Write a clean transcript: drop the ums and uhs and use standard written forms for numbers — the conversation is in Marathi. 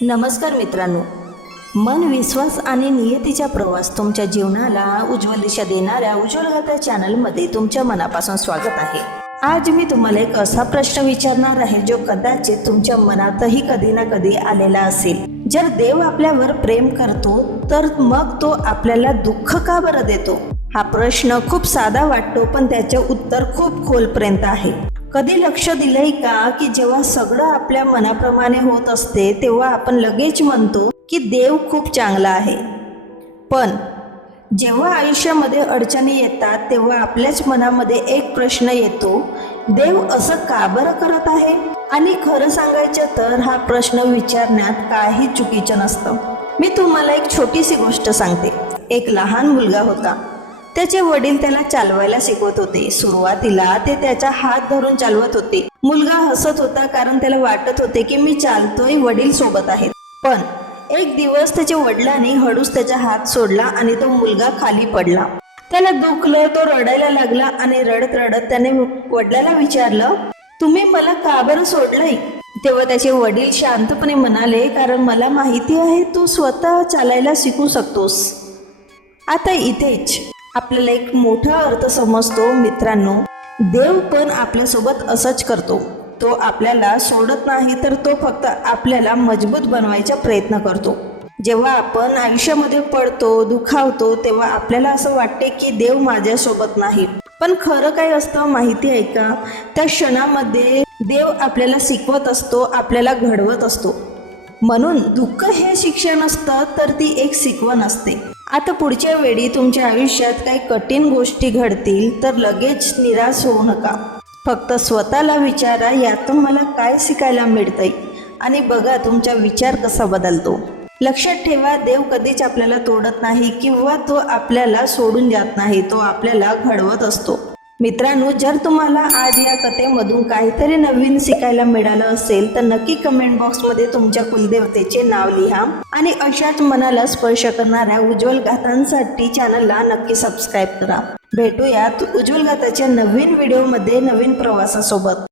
नमस्कार मित्रांनो, मन, विश्वास आणि नियतीचा प्रवास तुमच्या जीवनाला उज्ज्वल दिशा देणाऱ्या उज्ज्वल गाथा चॅनलमध्ये तुमच्या मनापासून स्वागत आहे। आज मी तुम्हाला एक असा प्रश्न विचारणार आहे जो कदाचित तुमच्या मनातही कधी ना कधी आलेला असेल। जर देव आपल्यावर प्रेम करतो तर मग तो आपल्याला दुःख का बरं देतो? हा प्रश्न खूप साधा वाटतो, पण त्याचे उत्तर खूप खोलपर्यंत आहे। कधी लक्ष दिलंय का की जेव्हा सगळं आपल्या मनाप्रमाणे होत असते तेव्हा आपण लगेच म्हणतो की देव खूप चांगला आहे, पण जेव्हा आयुष्यामध्ये अडचणी येतात तेव्हा आपल्याच मनामध्ये एक प्रश्न येतो, देव असं का बरं करत आहे? आणि खरं सांगायचं तर हा प्रश्न विचारण्यात काही चुकीचं नसतं। मी तुम्हाला एक छोटीशी गोष्ट सांगते। एक लहान मुलगा होता, त्याचे वडील त्याला चालवायला शिकवत होते। सुरुवातीला ते त्याचा हात धरून चालवत होते। मुलगा हसत होता, कारण त्याला वाटत होते की मी चालतोय, वडील सोबत आहेत। पण एक दिवस त्याच्या वडिलांनी हळूच त्याचा हात सोडला आणि तो मुलगा खाली पडला। त्याला दुखलं, तो रडायला लागला आणि रडत रडत त्याने वडिलाला विचारलं, तुम्ही मला का बरं सोडलंय? तेव्हा त्याचे वडील शांतपणे म्हणाले, कारण मला माहिती आहे तू स्वतः चालायला शिकू शकतोस। आता इथेच आपल्याला एक मोठा अर्थ समजतो मित्रांनो, देव पण आपल्यासोबत असंच करतो। तो आपल्याला सोडत नाही, तर तो फक्त आपल्याला मजबूत बनवायचा प्रयत्न करतो। जेव्हा आपण आयुष्यामध्ये पडतो, दुखावतो, तेव्हा आपल्याला असं वाटते की देव माझ्यासोबत नाही, पण खरं काय असतं माहिती आहे का? त्या क्षणामध्ये देव आपल्याला शिकवत असतो, आपल्याला घडवत असतो। म्हणून दुःख हे शिक्षण असतं, तर ती एक शिकवण असते। आता पुढच्या वेळी तुमच्या आयुष्यात काही कठीण गोष्टी घडतील तर लगेच निराश होऊ नका। फक्त स्वतःला विचारा, यातून मला काय शिकायला मिळतंय, आणि बघा तुमचा विचार कसा बदलतो। लक्षात ठेवा, देव कधीच आपल्याला तोडत नाही किंवा तो आपल्याला सोडून जात नाही, तो आपल्याला घडवत असतो। मित्रांनो, जर तुम्हाला आज या कथेमधून काहीतरी नवीन शिकायला मिळालं असेल तर नक्की कमेंट बॉक्समध्ये तुमच्या कुलदेवतेचे नाव लिहा, आणि अशाच मनाला स्पर्श करणाऱ्या उज्ज्वल गाथांसाठी चॅनलला नक्की सबस्क्राईब करा। भेटूयात उज्ज्वल गाथाच्या नवीन व्हिडिओमध्ये नवीन प्रवासासोबत।